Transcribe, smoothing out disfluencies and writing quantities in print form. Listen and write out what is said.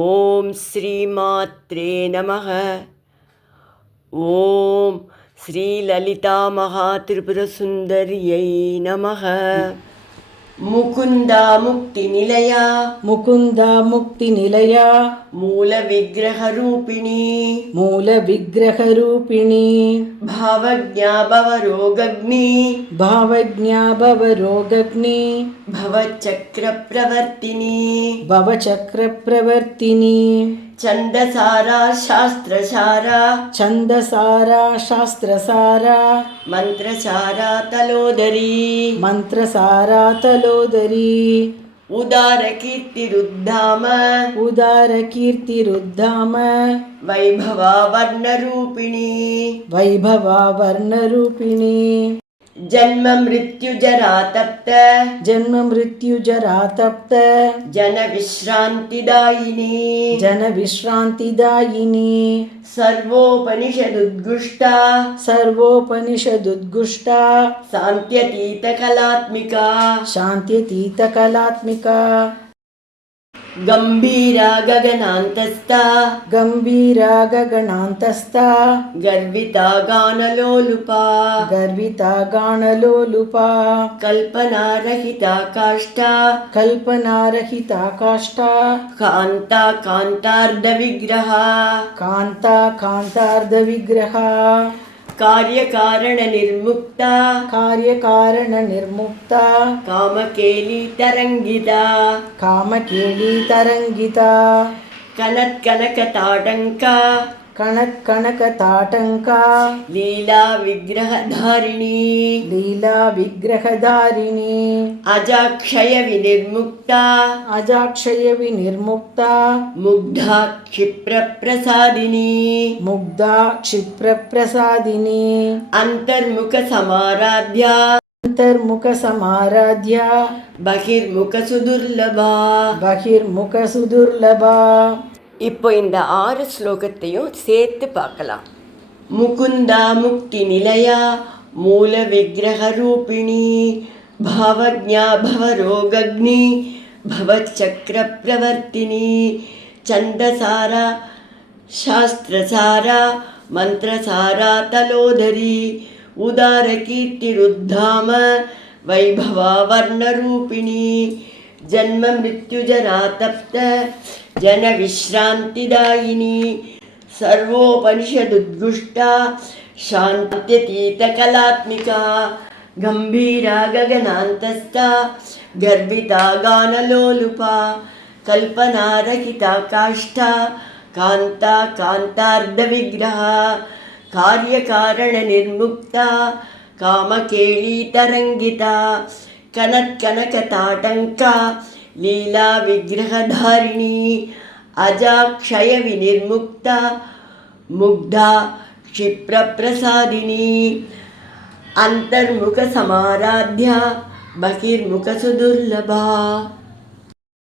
ఓం శ్రీమాత్రే నమః. ఓం శ్రీ లలితా మహాత్రిపురసుందర్యై నమః. ముకుందా ముక్తి నిలయా ముకుందా ముక్తి నిలయా మూల విగ్రహ రూపిణి మూల విగ్రహ రూపిణి భావజ్ఞా భవరోగగ్ని భావజ్ఞా భవరోగగ్ని భవచక్ర ప్రవర్తిని భవచక్ర ప్రవర్తిని ఛందసారా శాస్త్రసారా ఛందసారా శాస్త్రసారా మంత్రసారా తలోదరీ మంత్రసారా తలోదరి ఉదార కీర్తిరుద్ధామ ఉదార కీర్తిరుద్ధామ వైభవా వర్ణరూపిణి వైభవా వర్ణరూపిణి జన్మ మృత్యుజరా తప్త జన్మ మృత్యుజరా తప్త జన విశ్రాంతిదాయిని జన విశ్రాంతిదాయిని సర్వోపనిషదుద్గుష్ట సర్వోపనిషదుద్గుష్ట శాంత్యతీత కళాత్మిక శాంత్యతీత కళాత్మిక గంభీరా గగనాంతస్థ గంభీరా గగనాంతస్థ గర్వితా గానలోలుపా గర్వితా గానలోలుపా కల్పనారహితా కాష్ట కల్పనారహితా కాష్ట కాంతా కాంతార్ధ విగ్రహ కాంతా కాంతార్ధ విగ్రహ కార్యకారణ నిర్ముక్త కార్యకారణ నిర్ముక్త కామకేలి తరంగిత కామకేళీ తరంగిత కనత్కనక తాటంక కనత్కనక తాటంక లీలా విగ్రహధారిణి లీలా విగ్రహధారిణి అజాక్షయ వినిర్ముక్త అజాక్షయ వినిర్ముక్త ముగ్ధా క్షిప్ర ప్రసాదిని ముగ్ధా క్షిప్ర ప్రసాదిని అంతర్ముఖ సమారాధ్య అంతర్ముఖ సమారాధ్య பகிர்முக சுதுர்லபா. பகிர்முக சுதுர்லபா. இப்போ இந்த 6 ஸ்லோகத்தையும் சேர்த்து பார்க்கலாம். முகுந்தா முக்தி நிலையா மூல விக்கிரக ரூபிணி பாவஜ்ஞா பவரோகக்னி பவச்சக்ர பிரவர்த்தினி சந்தசாரா శాస్త్రసారా మంత్రసారా తలోదరి ఉదార కీర్తిరుద్ధామ వైభవా వర్ణరూపిణి జన్మ మృత్యుజరా తప్త జన విశ్రాంతిదాయిని సర్వోపనిషదుద్గుష్ట శాంత్యతీత కళాత్మిక గంభీరా గగనాంతస్థ గర్వితా గానలోలుపా కల్పనారహితా కాష్ట కాంతా కాంతార్ధ విగ్రహ కార్యకారణ నిర్ముక్త కామకేళీ తరంగిత కనత్కనక తాటంక లీలా విగ్రహధారిణి అజాక్షయ వినిర్ముక్త ముగ్ధా క్షిప్ర ప్రసాదిని అంతర్ముఖ సమారాధ్య బహిర్ముఖ సుదుర్లభా.